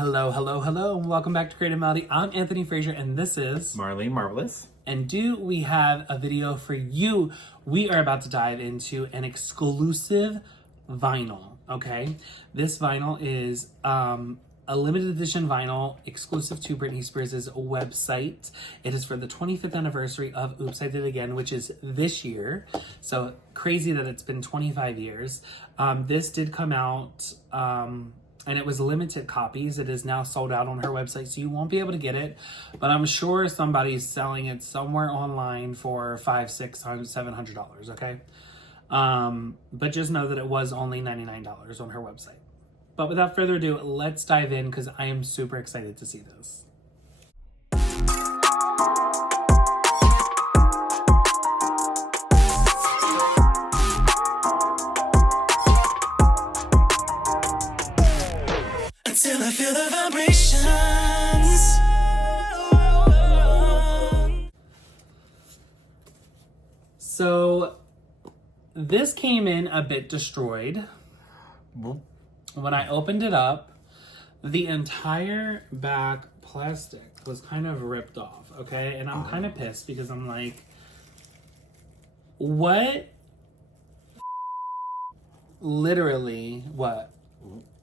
Hello, hello, hello, and welcome back to Creative M.E.L.O.D.I. I'm Anthony Frazer, and this is Marlene Marvelous. And do we have a video for you? We are about to dive into an exclusive vinyl, okay? This vinyl is a limited edition vinyl exclusive to Britney Spears' website. It is for the 25th anniversary of Oops, I Did It Again, which is this year. So crazy that it's been 25 years. This did come out, and it was limited copies. It is now sold out on her website, so you won't be able to get it. But I'm sure somebody's selling it somewhere online for $500, $600, $700, okay? But just know that it was only $99 on her website. But without further ado, let's dive in because I am super excited to see this. Until I feel the vibrations. So this came in a bit destroyed. When I opened it up, the entire back plastic was kind of ripped off, okay? And I'm kind of pissed because I'm like, what? Literally, what?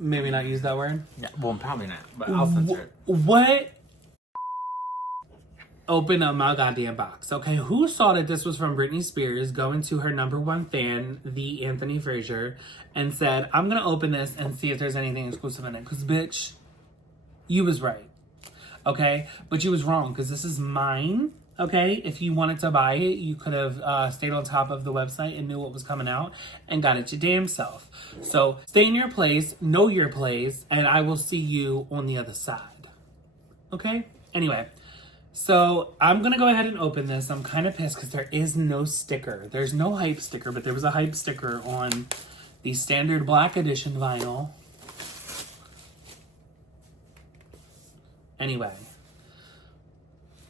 Maybe not use that word? Yeah, well, probably not, but I'll censor it. What? Open up my goddamn box, okay? Who saw that this was from Britney Spears going to her #1 fan, the Anthony Frazer, and said, I'm gonna open this and see if there's anything exclusive in it. Because, bitch, you was right, okay? But you was wrong, because this is mine, okay? If you wanted to buy it, you could have stayed on top of the website and knew what was coming out and got it your damn self. So stay in your place, know your place, and I will see you on the other side, okay? Anyway. So I'm going to go ahead and open this. I'm kind of pissed because there is no sticker. There's no hype sticker, but there was a hype sticker on the standard black edition vinyl. Anyway,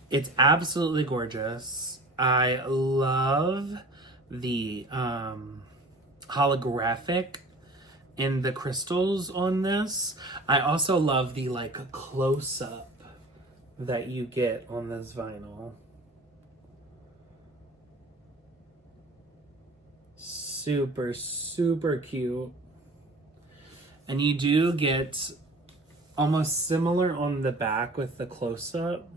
it's absolutely gorgeous. I love the holographic in the crystals on this. I also love the like close-up that you get on this vinyl. Super, super cute. And you do get almost similar on the back with the close-up.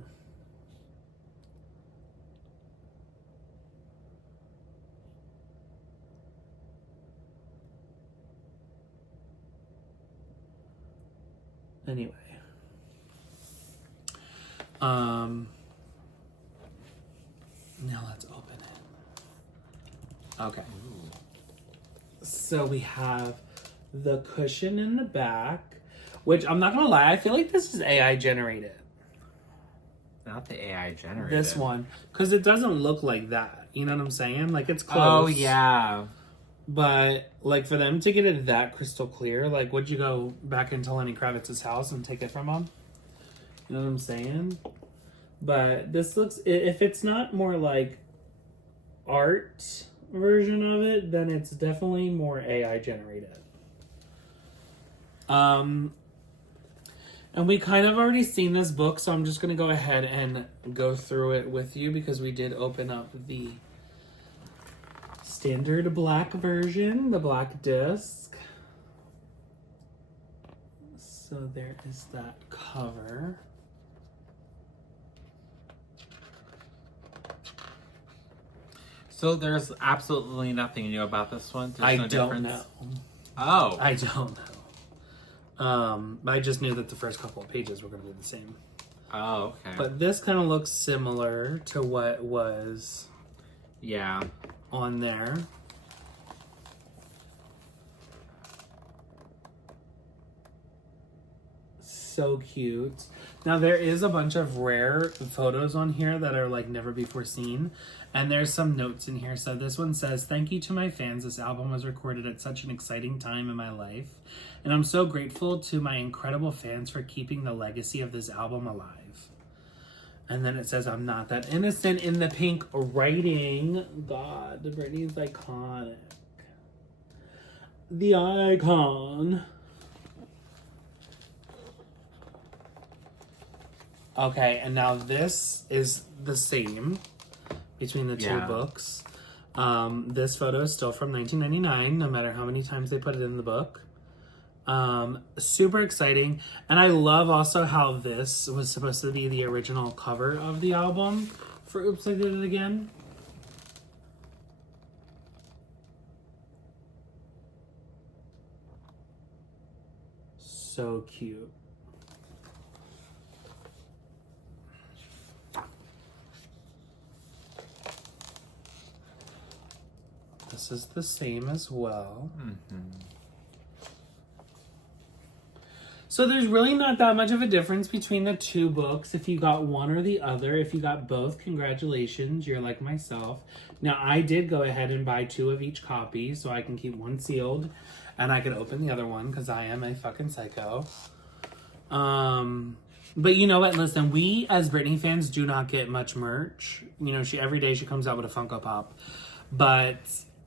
Anyway. Now let's open it. Okay. So we have the cushion in the back, which I'm not gonna lie, I feel like this is AI generated. Not the AI generated. This one, because it doesn't look like that. You know what I'm saying? Like it's close. Oh yeah. But like for them to get it that crystal clear, like would you go back into Lenny Kravitz's house and take it from him? You know what I'm saying? But this looks, if it's not more like art version of it, then it's definitely more AI generated. And we kind of already seen this book, so I'm just going to go ahead and go through it with you because we did open up the standard black version, the black disc. So there is that cover. So there's absolutely nothing new about this one? There's I no don't difference? know. Oh. I don't know. But I just knew that the first couple of pages were going to be the same. Oh, okay. But this kind of looks similar to what was on there. So cute. Now there is a bunch of rare photos on here that are like never before seen. And there's some notes in here. So this one says, thank you to my fans. This album was recorded at such an exciting time in my life. And I'm so grateful to my incredible fans for keeping the legacy of this album alive. And then it says, I'm not that innocent in the pink writing. God, Britney's iconic. The icon. Okay, and now this is the same between the two books. This photo is still from 1999, no matter how many times they put it in the book. Super exciting. And I love also how this was supposed to be the original cover of the album for Oops, I Did It Again. So cute. This is the same as well. So there's really not that much of a difference between the two books. If you got one or the other, if you got both, congratulations, you're like myself. Now, I did go ahead and buy 2 of each copy so I can keep one sealed and I can open the other one because I am a fucking psycho. But you know what? Listen, we as Britney fans do not get much merch. You know, every day she comes out with a Funko Pop. But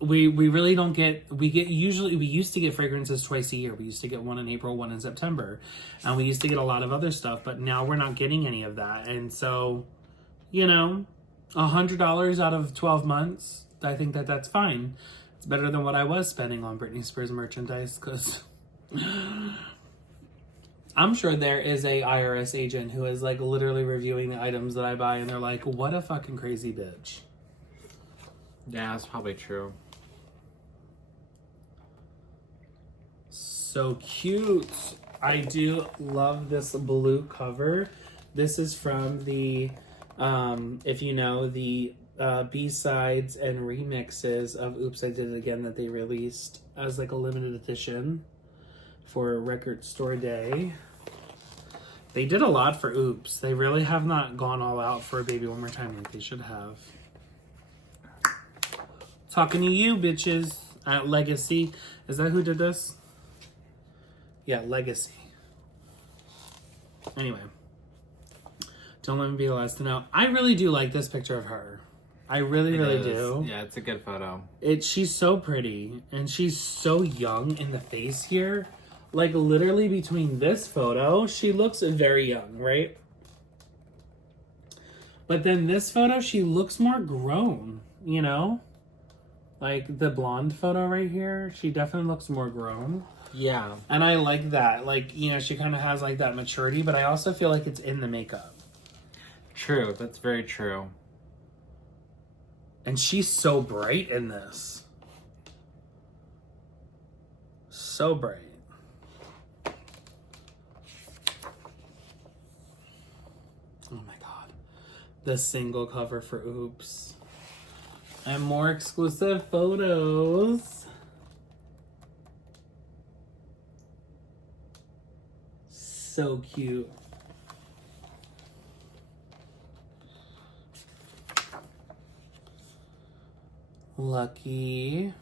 we really don't get, we used to get fragrances twice a year. We used to get one in April, one in September. And we used to get a lot of other stuff, but now we're not getting any of that. And so, you know, $100 out of 12 months, I think that's fine. It's better than what I was spending on Britney Spears merchandise, because I'm sure there is a IRS agent who is like literally reviewing the items that I buy and they're like, what a fucking crazy bitch. Yeah, that's probably true. So cute. I do love this blue cover. This is from the, if you know, the B-sides and remixes of Oops, I Did It Again that they released as like a limited edition for Record Store Day. They did a lot for Oops. They really have not gone all out for Baby One More Time like they should have. Talking to you, bitches. At Legacy. Is that who did this? Yeah, Legacy. Anyway. Don't let me be the last to know. I really do like this picture of her. I really do. Yeah, it's a good photo. She's so pretty. And she's so young in the face here. Like, literally between this photo, she looks very young, right? But then this photo, she looks more grown, you know? Like, the blonde photo right here, she definitely looks more grown. Yeah. And I like that. Like, you know, she kind of has, like, that maturity, but I also feel like it's in the makeup. True. That's very true. And she's so bright in this. So bright. Oh my god. The single cover for Oops. And more exclusive photos. So cute. Lucky.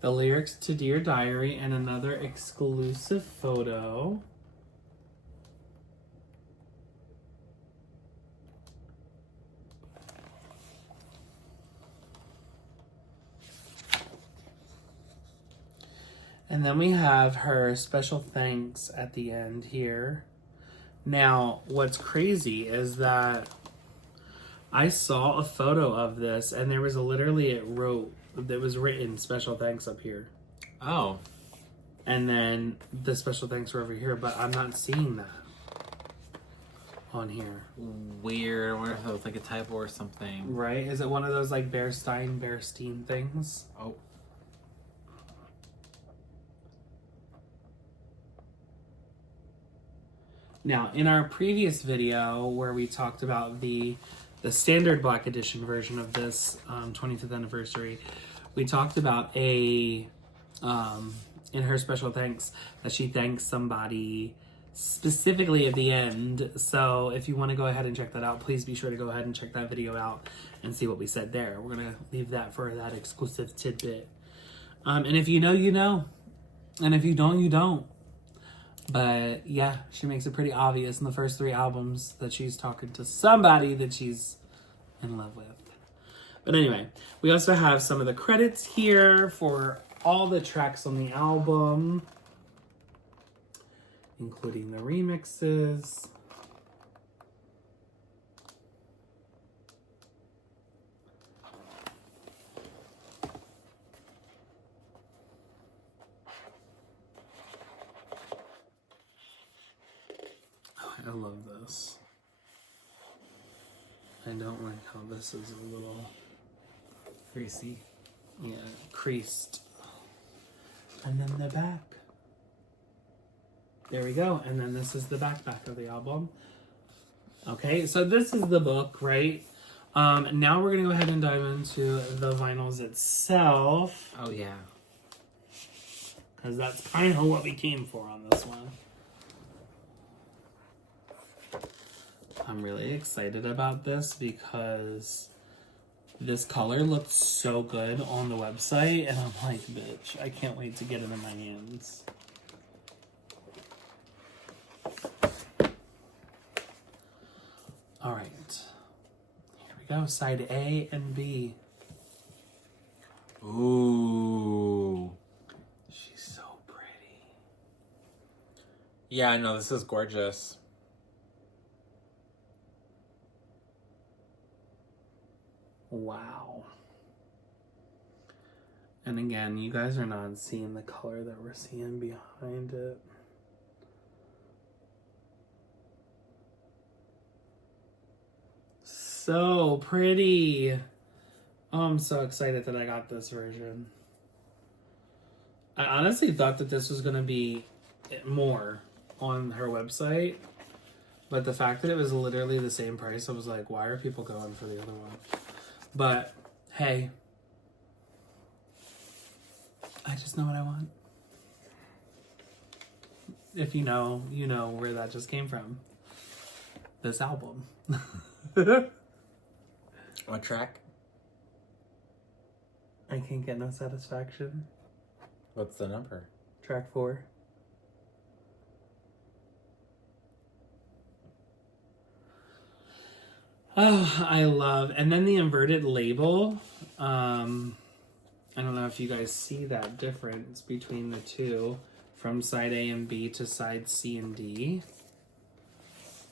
The lyrics to Dear Diary and another exclusive photo. And then we have her special thanks at the end here. Now, what's crazy is that I saw a photo of this and there was literally, it was written special thanks up here. Oh. And then the special thanks were over here, but I'm not seeing that on here. Weird. I wonder if it was like a typo or something. Right? Is it one of those like Bearstein things? Oh. Now, in our previous video where we talked about the standard black edition version of this 25th anniversary, we talked about in her special thanks that she thanks somebody specifically at the end. So if you want to go ahead and check that out, please be sure to go ahead and check that video out and see what we said there. We're going to leave that for that exclusive tidbit. And if you know, you know. And if you don't, you don't. But yeah, she makes it pretty obvious in the first 3 albums that she's talking to somebody that she's in love with. But anyway, we also have some of the credits here for all the tracks on the album, including the remixes. Oh, I love this. I don't like how this is a little Greasy. yeah, creased. And then the back. There we go. And then this is the back of the album. Okay, so this is the book, right? Now we're going to go ahead and dive into the vinyls itself. Oh, yeah. Because that's kind of what we came for on this one. I'm really excited about this because this color looks so good on the website. And I'm like, bitch, I can't wait to get it in my hands. All right. Here we go. Side A and B. Ooh. She's so pretty. Yeah, I know. This is gorgeous. Wow. And again, you guys are not seeing the color that we're seeing behind it. So pretty. Oh, I'm so excited that I got this version. I honestly thought that this was going to be more on her website. But the fact that it was literally the same price, I was like, why are people going for the other one? But, hey. I just know what I want. If you know, you know where that just came from. This album. What track? I can't get no satisfaction. What's the number? Track 4. Oh, I love. And then the inverted label. I don't know if you guys see that difference between the two. From side A and B to side C and D.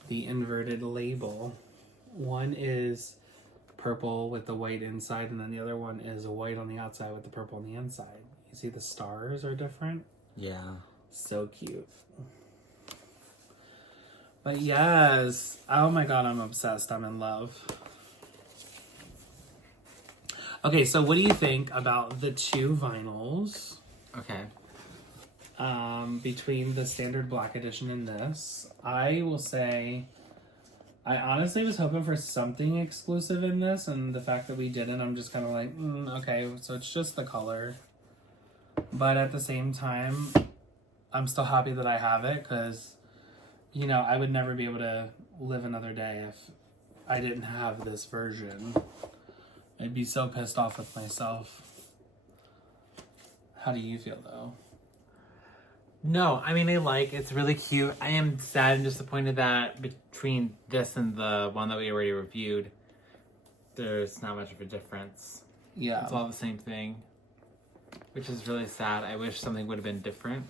The inverted label. One is purple with the white inside, and then the other one is white on the outside with the purple on the inside. You see the stars are different? Yeah. So cute. But yes, oh my god, I'm obsessed. I'm in love. Okay, so what do you think about the 2 vinyls? Okay. Between the standard black edition and this? I will say, I honestly was hoping for something exclusive in this, and the fact that we didn't, I'm just kind of like, okay, so it's just the color. But at the same time, I'm still happy that I have it, because you know, I would never be able to live another day if I didn't have this version. I'd be so pissed off with myself. How do you feel, though? No, I mean, it's really cute. I am sad and disappointed that between this and the one that we already reviewed, there's not much of a difference. Yeah. It's all the same thing, which is really sad. I wish something would have been different.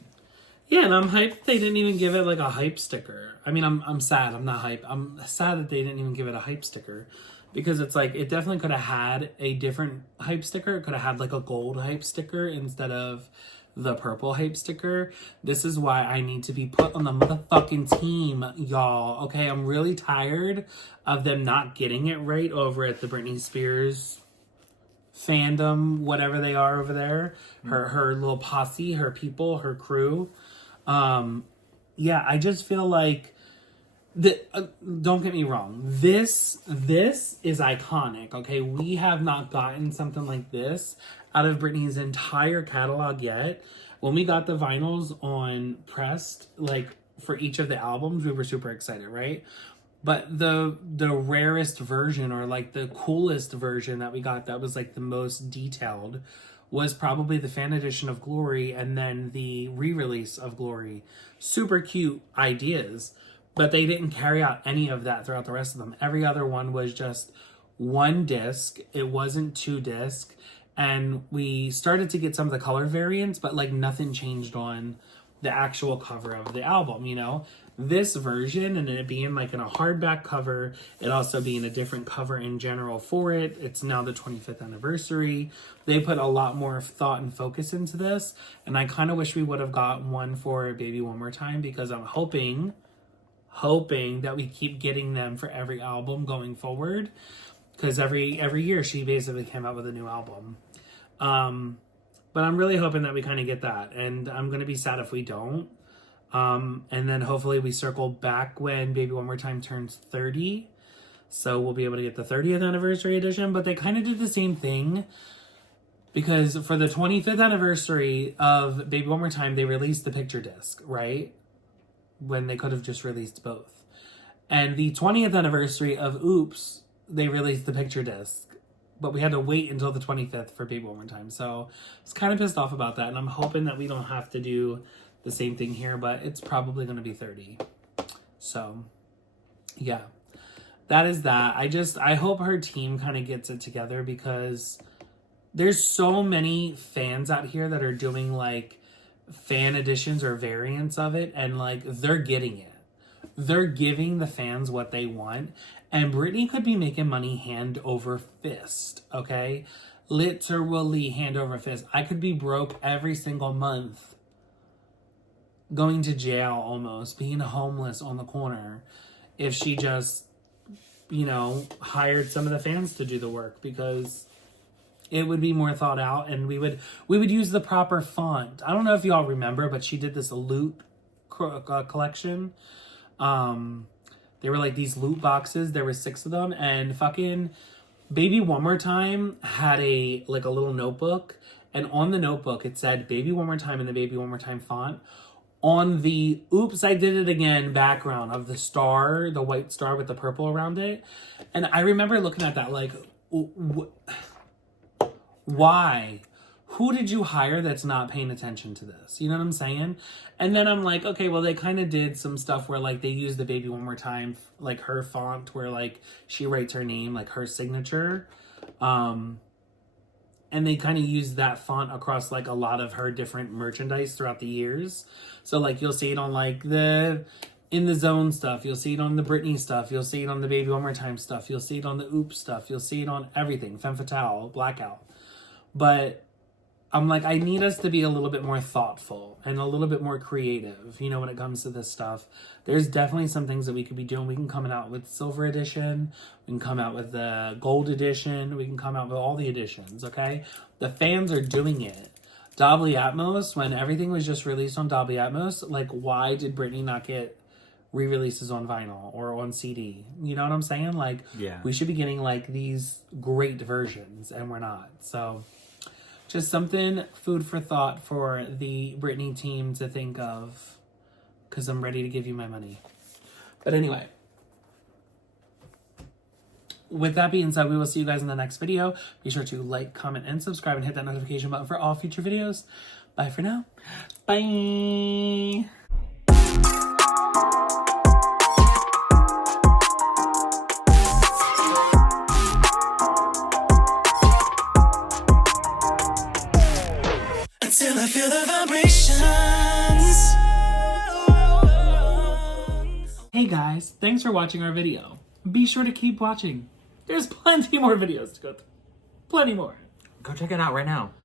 Yeah, and I'm hyped they didn't even give it like a hype sticker. I mean, I'm sad. I'm not hype. I'm sad that they didn't even give it a hype sticker, because it's like it definitely could have had a different hype sticker. It could have had like a gold hype sticker instead of the purple hype sticker. This is why I need to be put on the motherfucking team, y'all. Okay, I'm really tired of them not getting it right over at the Britney Spears fandom, whatever they are over there. Her little posse, her people, her crew. Yeah, I just feel like don't get me wrong. This is iconic. Okay, we have not gotten something like this out of Britney's entire catalog yet. When we got the vinyls on pressed, like for each of the albums, we were super excited, right? But the rarest version, or like the coolest version that we got that was like the most detailed, was probably the fan edition of Glory and then the re-release of Glory. Super cute ideas, but they didn't carry out any of that throughout the rest of them. Every other one was just one disc. It wasn't 2 disc. And we started to get some of the color variants, but like nothing changed on the actual cover of the album, you know? This version, and it being like in a hardback cover, it also being a different cover in general for it. It's now the 25th anniversary. They put a lot more thought and focus into this, and I kind of wish we would have got one for Baby One More Time, because I'm hoping that we keep getting them for every album going forward, because every year she basically came out with a new album. But I'm really hoping that we kind of get that, and I'm going to be sad if we don't. And then hopefully we circle back when Baby One More Time turns 30. So we'll be able to get the 30th anniversary edition. But they kind of did the same thing, because for the 25th anniversary of Baby One More Time, they released the picture disc, right? When they could have just released both. And the 20th anniversary of Oops, they released the picture disc. But we had to wait until the 25th for Baby One More Time. So I was kind of pissed off about that. And I'm hoping that we don't have to do the same thing here, but it's probably going to be 30. So yeah, that is that. I hope her team kind of gets it together, because there's so many fans out here that are doing like fan editions or variants of it, and like they're getting it. They're giving the fans what they want, and Britney could be making money hand over fist, okay? Literally hand over fist. I could be broke every single month, going to jail almost, being homeless on the corner, if she just, you know, hired some of the fans to do the work, because it would be more thought out, and we would use the proper font. I don't know if y'all remember, but she did this loot collection. They were like these loot boxes. There were 6 of them, and fucking Baby One More Time had a little notebook, and on the notebook it said Baby One More Time in the Baby One More Time font. On the Oops, I Did It Again background of the star, the white star with the purple around it. And I remember looking at that like, why? Who did you hire that's not paying attention to this? You know what I'm saying? And then I'm like, okay, well, they kind of did some stuff where like they used the Baby One More Time, like her font, where like she writes her name, like her signature. And they kind of use that font across like a lot of her different merchandise throughout the years. So like you'll see it on like the In the Zone stuff. You'll see it on the Britney stuff. You'll see it on the Baby One More Time stuff. You'll see it on the Oops stuff. You'll see it on everything. Femme Fatale, Blackout. But I'm like, I need us to be a little bit more thoughtful and a little bit more creative, you know, when it comes to this stuff. There's definitely some things that we could be doing. We can come out with Silver Edition. We can come out with the Gold Edition. We can come out with all the editions, okay? The fans are doing it. Dolby Atmos, when everything was just released on Dolby Atmos, like, why did Britney not get re-releases on vinyl or on CD? You know what I'm saying? Like, yeah, we should be getting, like, these great versions, and we're not. So just something, food for thought for the Britney team to think of, because I'm ready to give you my money. But anyway, with that being said, we will see you guys in the next video. Be sure to like, comment, and subscribe, and hit that notification button for all future videos. Bye for now. Bye. Until I feel the vibrations. Hey guys, thanks for watching our video. Be sure to keep watching. There's plenty more videos to go through. Plenty more. go check it out right now.